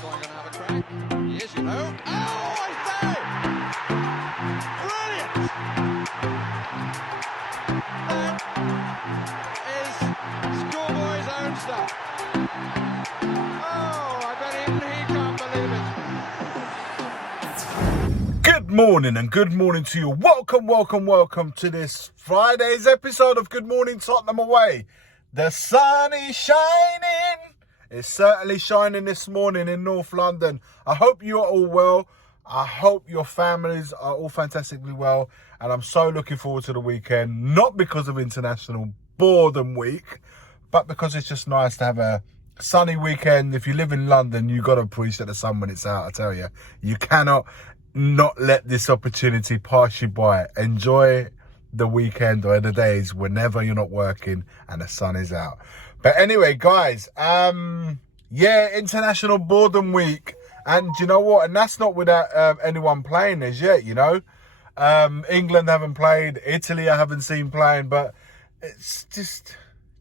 going to have a crack. He is, you know. Oh, I say! Brilliant! That is schoolboy's own stuff. Oh, I bet even he can't believe it. Good morning and good morning to you. Welcome to this Friday's episode of Good Morning Tottenham Away. The sun is shining. It's certainly shining this morning in North London. I hope you are all well. I hope your families are all fantastically well. And I'm so looking forward to the weekend. Not because of International Boredom Week, but because it's just nice to have a sunny weekend. If you live in London, you've got to appreciate the sun when it's out, I tell you. You cannot not let this opportunity pass you by. Enjoy the weekend or the days whenever you're not working and the sun is out. But anyway, guys, International Boredom Week. And you know what? And that's not without anyone playing as yet, you know. England haven't played. Italy I haven't seen playing. But it's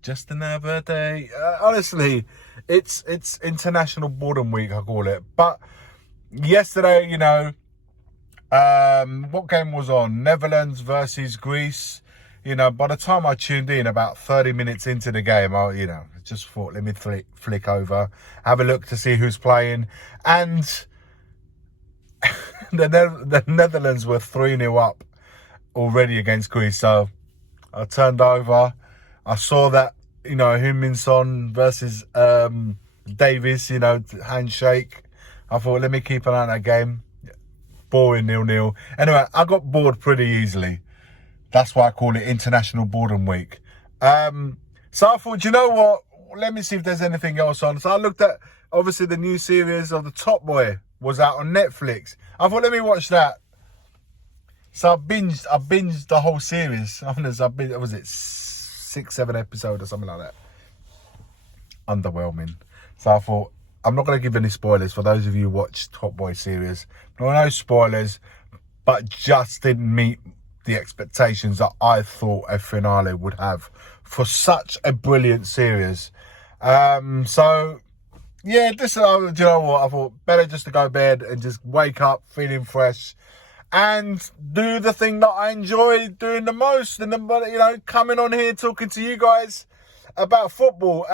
just another day. Honestly, it's International Boredom Week, I call it. But yesterday, you know, what game was on? Netherlands versus Greece. You know, by the time I tuned in, about 30 minutes into the game, I, just thought, let me flick over, have a look to see who's playing. And the Netherlands were 3-0 up already against Greece. So I turned over. I saw that, Heung-min Son versus Davis, handshake. I thought, let me keep an eye on that game. Boring 0-0. Anyway, I got bored pretty easily. That's why I call it International Boredom Week. So I thought, you know what? Let me see if there's anything else on. So I looked at, obviously, the new series of The Top Boy was out on Netflix. I thought, let me watch that. So I binged the whole series. Was it 6-7 episodes or something like that? Underwhelming. So I thought, I'm not going to give any spoilers for those of you who watch Top Boy series. No spoilers, but just didn't meet the expectations that I thought a finale would have for such a brilliant series. You know what? I thought better just to go to bed and just wake up feeling fresh and do the thing that I enjoy doing the most. And then, coming on here talking to you guys about football.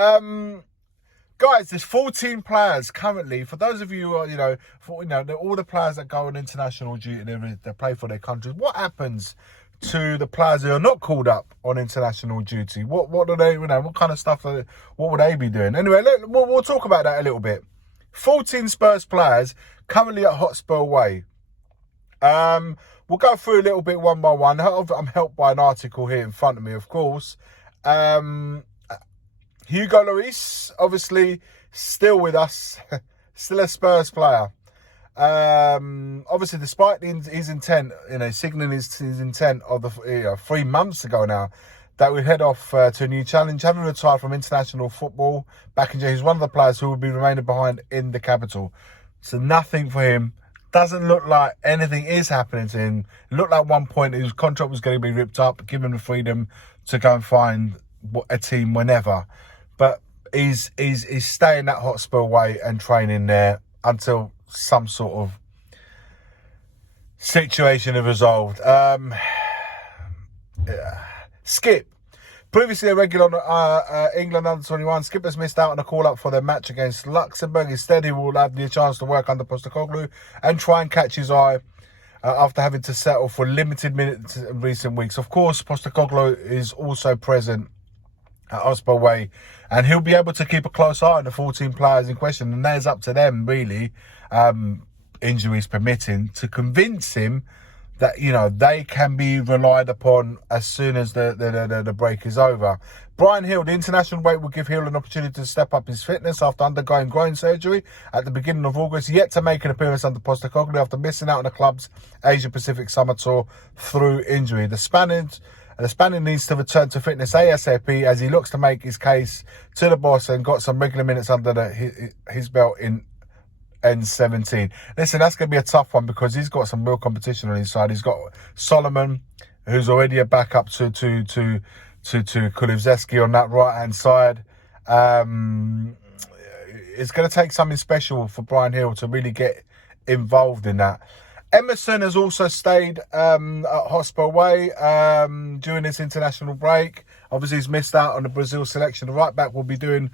Guys, there's 14 players currently. For those of you who are, all the players that go on international duty, they play for their countries. What happens to the players who are not called up on international duty? What do they, what kind of stuff, what would they be doing? Anyway, we'll talk about that a little bit. 14 Spurs players currently at Hotspur away. We'll go through a little bit one by one. I'm helped by an article here in front of me, of course. Hugo Lloris, obviously, still with us, still a Spurs player. Obviously, despite his intent, signaling his intent of the 3 months ago now, that we head off to a new challenge, having retired from international football back in January. He's one of the players who will be remaining behind in the capital. So nothing for him. Doesn't look like anything is happening to him. It looked like at one point his contract was going to be ripped up, give him the freedom to go and find a team whenever. But he's staying that Hotspur way and training there until some sort of situation is resolved. Skip. Previously a regular England under-21, Skip has missed out on a call-up for their match against Luxembourg. Instead, he will have the chance to work under Postecoglou and try and catch his eye after having to settle for limited minutes in recent weeks. Of course, Postecoglou is also present at Hotspur Way, and he'll be able to keep a close eye on the 14 players in question, and that is up to them, really, injuries permitting, to convince him that, they can be relied upon as soon as the break is over. Brian Hill, the international break will give Hill an opportunity to step up his fitness after undergoing groin surgery at the beginning of August, yet to make an appearance under Postecoglou after missing out on the club's Asia-Pacific summer tour through injury. The Spaniard needs to return to fitness ASAP as he looks to make his case to the boss and got some regular minutes under his belt in N17. Listen, that's going to be a tough one because he's got some real competition on his side. He's got Solomon, who's already a backup to Kulusevski on that right-hand side. it's going to take something special for Brian Hill to really get involved in that. Emerson has also stayed at Hotspur away during this international break. Obviously, he's missed out on the Brazil selection. The right back will be doing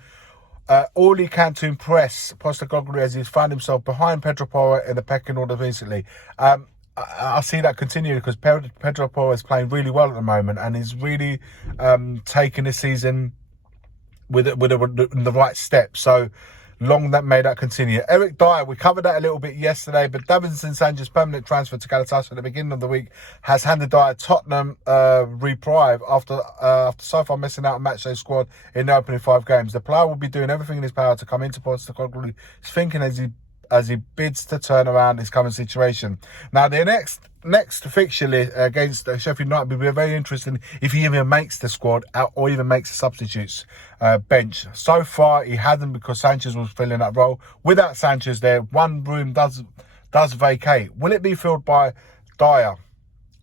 all he can to impress Postecoglou as he's found himself behind Pedro Porro in the pecking order recently. I see that continue because Pedro Porro is playing really well at the moment and he's really taking this season with the right steps. So long that may that continue. Eric Dyer, we covered that a little bit yesterday, but Davinson Sanchez's permanent transfer to Galatasaray at the beginning of the week has handed Dyer Tottenham reprieve after so far missing out on matchday squad in the opening 5 games. The player will be doing everything in his power to come into Postecoglou. He's thinking as he bids to turn around his current situation. Now, the next fixture against Sheffield United will be very interesting if he even makes the squad out or even makes the substitutes bench. So far, he hasn't because Sanchez was filling that role. Without Sanchez there, one room does vacate. Will it be filled by Dyer?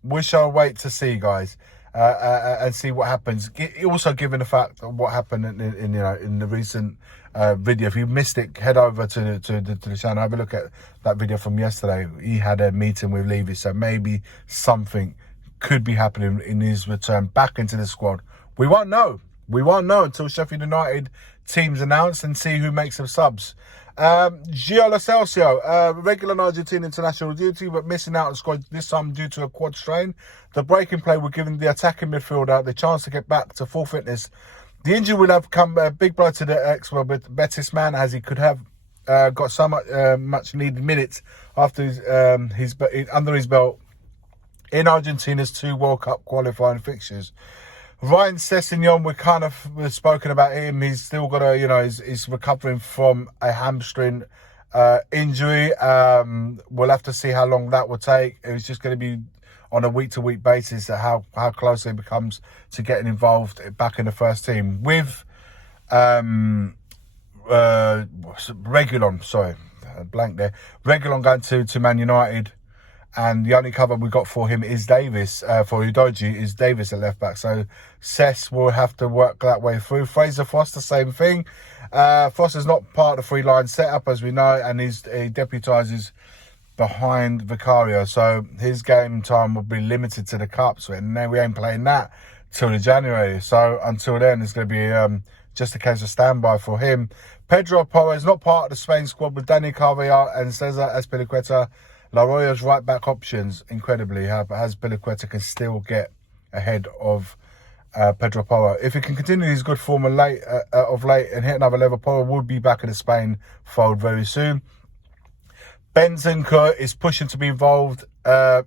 We shall wait to see, guys, and see what happens. Also, given the fact of what happened in the recent video, if you missed it, head over to the channel, have a look at that video from yesterday. He had a meeting with Levy, so maybe something could be happening in his return back into the squad. We won't know until Sheffield United teams announce and see who makes them subs. Gio Lo Celso, regular on Argentine international duty, but missing out on the squad this time due to a quad strain. The breaking play will give the attacking midfielder the chance to get back to full fitness. The injury will have come a big blow to the ex-Betis man, as he could have got so much needed minutes after his under his belt in Argentina's 2 World Cup qualifying fixtures. Ryan Sessegnon, we've spoken about him. He's still got he's recovering from a hamstring injury. We'll have to see how long that will take. It's just going to be on a week-to-week basis how close he becomes to getting involved back in the first team. With Reguilon, blank there. Reguilon going to Man United, and the only cover we got for him is Davis. For Udogie is Davis at left back. So Cess will have to work that way through. Fraser Foster, same thing. Foster's not part of the 3-line setup, as we know, and he deputises behind Vicario, so his game time will be limited to the cups, and then we ain't playing that till the January. So until then, it's going to be just a case of standby for him. Pedro Porro is not part of the Spain squad with Dani Carvajal and Cesar Azpilicueta. La Roya's right back options, incredibly, as Azpilicueta can still get ahead of Pedro Porro. If he can continue his good form of late and hit another level, Porro will be back in the Spain fold very soon. Bentancur is pushing to be involved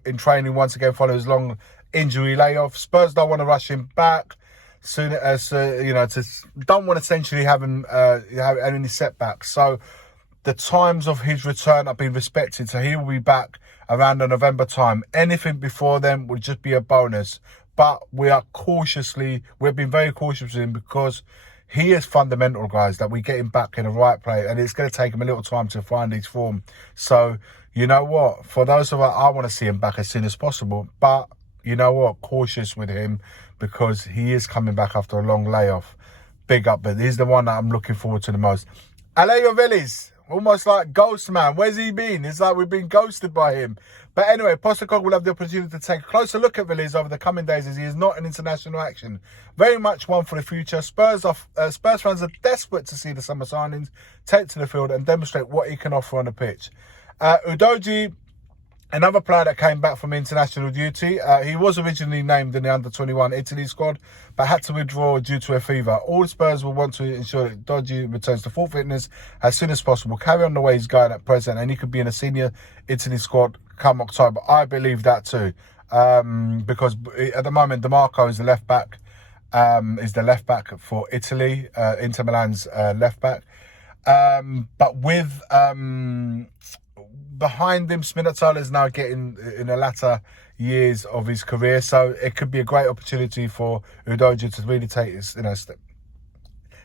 in training once again following his long injury layoff. Spurs don't want to rush him back soon as don't want to essentially have him have any setbacks. So the times of his return have been respected. So he will be back around the November time. Anything before then would just be a bonus. But we've been very cautious with him because he is fundamental, guys, that we get him back in the right play, and it's going to take him a little time to find his form. So, you know what? For those of us, I want to see him back as soon as possible. But, you know what? Cautious with him because he is coming back after a long layoff. Big up, but he's the one that I'm looking forward to the most. Alejo Vélez, almost like ghost man. Where's he been? It's like we've been ghosted by him. But anyway, Postecoglou will have the opportunity to take a closer look at Vélez over the coming days as he is not in international action. Very much one for the future. Spurs fans are desperate to see the summer signings take to the field and demonstrate what he can offer on the pitch. Udogie, another player that came back from international duty. He was originally named in the under-21 Italy squad, but had to withdraw due to a fever. All Spurs will want to ensure that Udogie returns to full fitness as soon as possible. Carry on the way he's going at present, and he could be in a senior Italy squad come October. I believe that too, because at the moment DeMarco is the left back, for Italy, Inter Milan's left back. But with behind him, Spinazzola is now getting in the latter years of his career, so it could be a great opportunity for Udogie to really take his,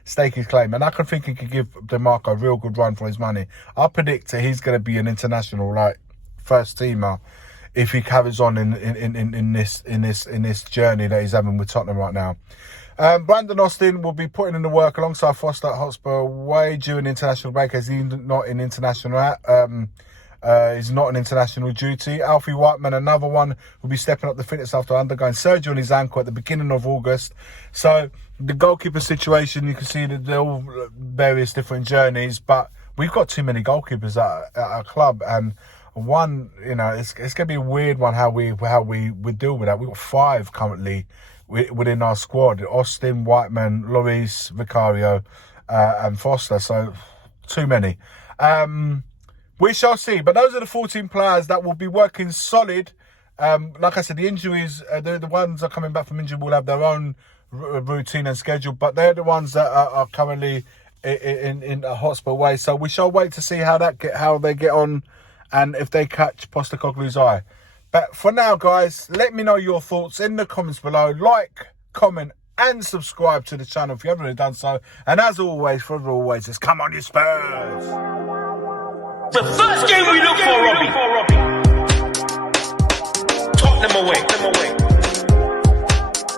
stake his claim. And I can think he could give DeMarco a real good run for his money. I predict that he's going to be an international first teamer if he carries on in this journey that he's having with Tottenham right now. Brandon Austin will be putting in the work alongside Foster at Hotspur away during international break, as he's not in international. He's not an international duty. Alfie Whiteman, another one, will be stepping up the fitness after undergoing surgery on his ankle at the beginning of August. So the goalkeeper situation, you can see that they're all various different journeys, but we've got too many goalkeepers at our club, and one, it's going to be a weird one how we deal with that. We've got 5 currently within our squad: Austin, Whiteman, Lloris, Vicario, and Foster. So too many. We shall see. But those are the 14 players that will be working solid. Like I said, the injuries, the ones that are coming back from injury will have their own routine and schedule, but they're the ones that are currently in a Hotspur way. So we shall wait to see how they get on, and if they catch Postecoglou's eye. But for now, guys, let me know your thoughts in the comments below. Like, comment, and subscribe to the channel if you haven't already done so. And as always, forever always, just come on, you Spurs! The first game we look for, Robbie. Tottenham away.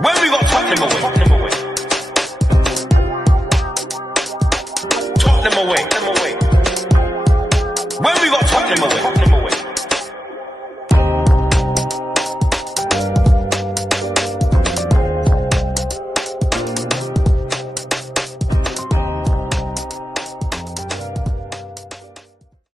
When we got Tottenham away.